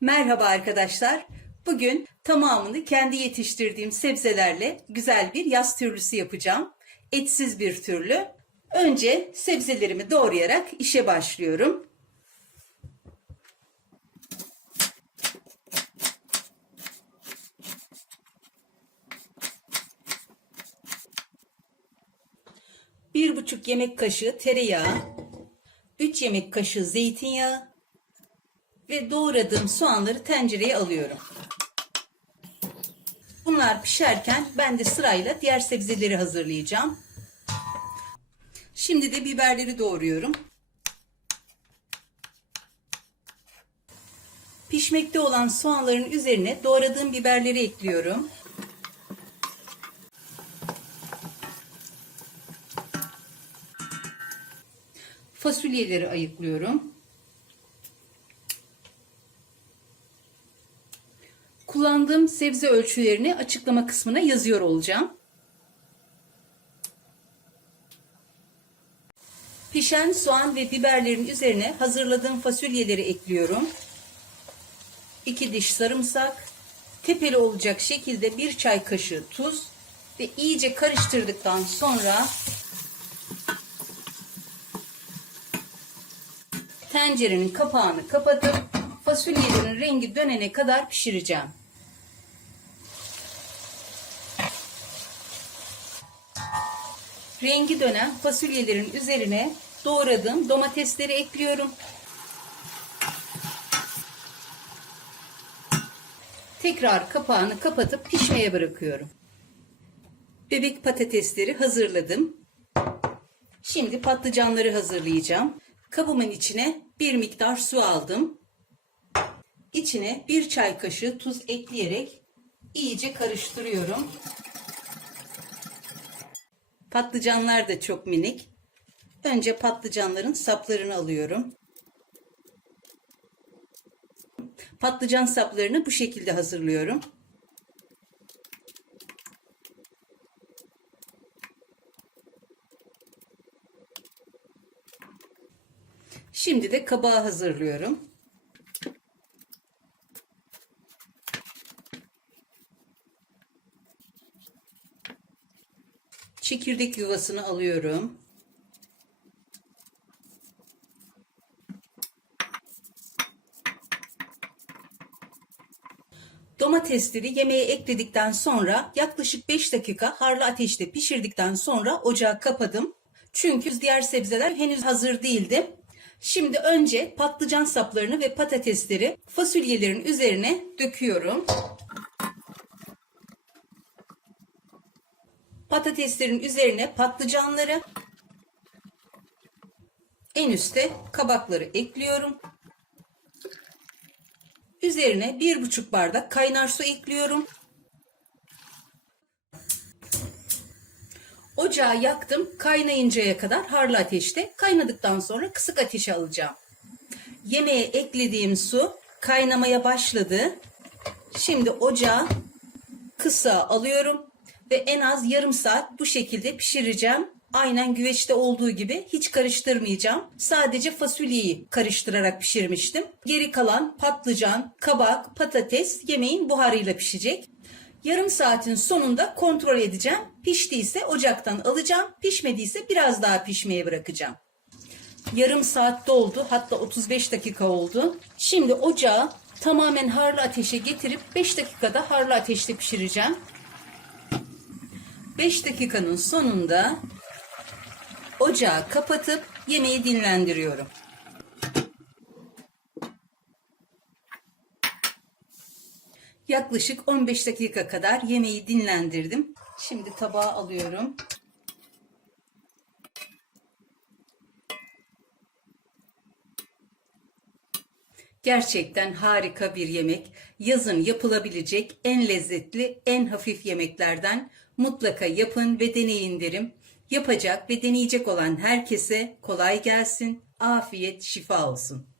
Merhaba arkadaşlar. Bugün tamamını kendi yetiştirdiğim sebzelerle güzel bir yaz türlüsü yapacağım. Etsiz bir türlü. Önce sebzelerimi doğrayarak işe başlıyorum. Bir buçuk yemek kaşığı tereyağı, 3 yemek kaşığı zeytinyağı ve doğradığım soğanları tencereye alıyorum. Bunlar pişerken ben de sırayla diğer sebzeleri hazırlayacağım. Şimdi de biberleri doğruyorum. Pişmekte olan soğanların üzerine doğradığım biberleri ekliyorum. Fasulyeleri ayıklıyorum. Kullandığım sebze ölçülerini açıklama kısmına yazıyor olacağım. Pişen soğan ve biberlerin üzerine hazırladığım fasulyeleri ekliyorum. 2 diş sarımsak, tepeli olacak şekilde bir çay kaşığı tuz ve iyice karıştırdıktan sonra tencerenin kapağını kapatıp fasulyelerin rengi dönene kadar pişireceğim. Rengi dönen fasulyelerin üzerine doğradığım domatesleri ekliyorum. Tekrar kapağını kapatıp pişmeye bırakıyorum. Bebek patatesleri hazırladım. Şimdi patlıcanları hazırlayacağım. Kabımın içine bir miktar su aldım. İçine bir çay kaşığı tuz ekleyerek iyice karıştırıyorum. Patlıcanlar da çok minik. Önce patlıcanların saplarını alıyorum. Patlıcan saplarını bu şekilde hazırlıyorum. Şimdi de kabağı hazırlıyorum. Çekirdek yuvasını alıyorum. Domatesleri yemeğe ekledikten sonra yaklaşık 5 dakika harlı ateşte pişirdikten sonra ocağı kapadım. Çünkü diğer sebzeler henüz hazır değildi. Şimdi önce patlıcan saplarını ve patatesleri fasulyelerin üzerine döküyorum. Patateslerin üzerine patlıcanları en üste kabakları ekliyorum. Üzerine bir buçuk bardak kaynar su ekliyorum. Ocağı yaktım kaynayıncaya kadar harlı ateşte. Kaynadıktan sonra kısık ateşe alacağım. Yemeğe eklediğim su kaynamaya başladı. Şimdi ocağı kısa alıyorum ve en az yarım saat bu şekilde pişireceğim. Aynen güveçte olduğu gibi hiç karıştırmayacağım. Sadece fasulyeyi karıştırarak pişirmiştim. Geri kalan patlıcan, kabak, patates yemeğin buharıyla pişecek. Yarım saatin sonunda kontrol edeceğim. Piştiyse ocaktan alacağım. Pişmediyse biraz daha pişmeye bırakacağım. Yarım saat doldu. Hatta 35 dakika oldu. Şimdi ocağı tamamen harlı ateşe getirip 5 dakikada harlı ateşte pişireceğim. 5 dakikanın sonunda ocağı kapatıp yemeği dinlendiriyorum. Yaklaşık 15 dakika kadar yemeği dinlendirdim. Şimdi tabağa alıyorum. Gerçekten harika bir yemek. Yazın yapılabilecek en lezzetli, en hafif yemeklerden mutlaka yapın ve deneyin derim. Yapacak ve deneyecek olan herkese kolay gelsin, afiyet, şifa olsun.